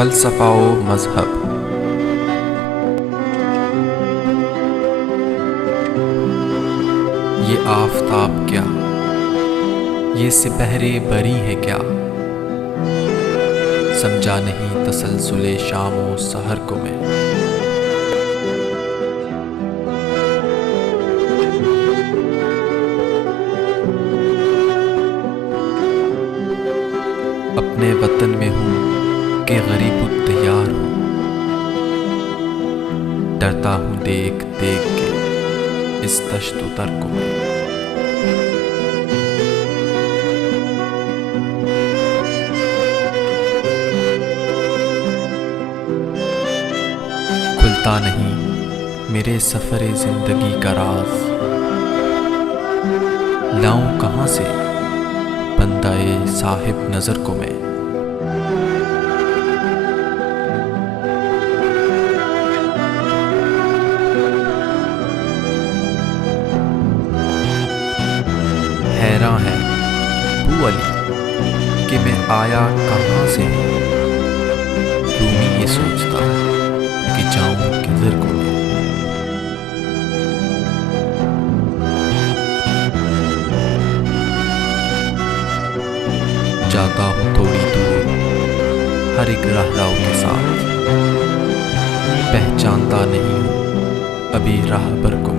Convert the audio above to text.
फ़लसफ़ा व मज़हब। ये आफ़ताब क्या, ये सिपहरे बरी है क्या, समझा नहीं तसलसुले शामो सहर को मैं। अपने वतन में हूँ कि गरीब तैयार हूँ, डरता हूँ देख देख के इस तश्त तर को मैं। खुलता नहीं मेरे सफ़रे ज़िंदगी का राज, लाऊं कहाँ से बंदाए साहिब नज़र को मैं। हैरान है बू अली कि मैं आया कहाँ से हूँ, रूमी ये सोचता कि जाऊं किधर को मैं। जाता हूँ थोड़ी दूर हर एक राहदाव के साथ, पहचानता नहीं हूँ अभी राहबर को।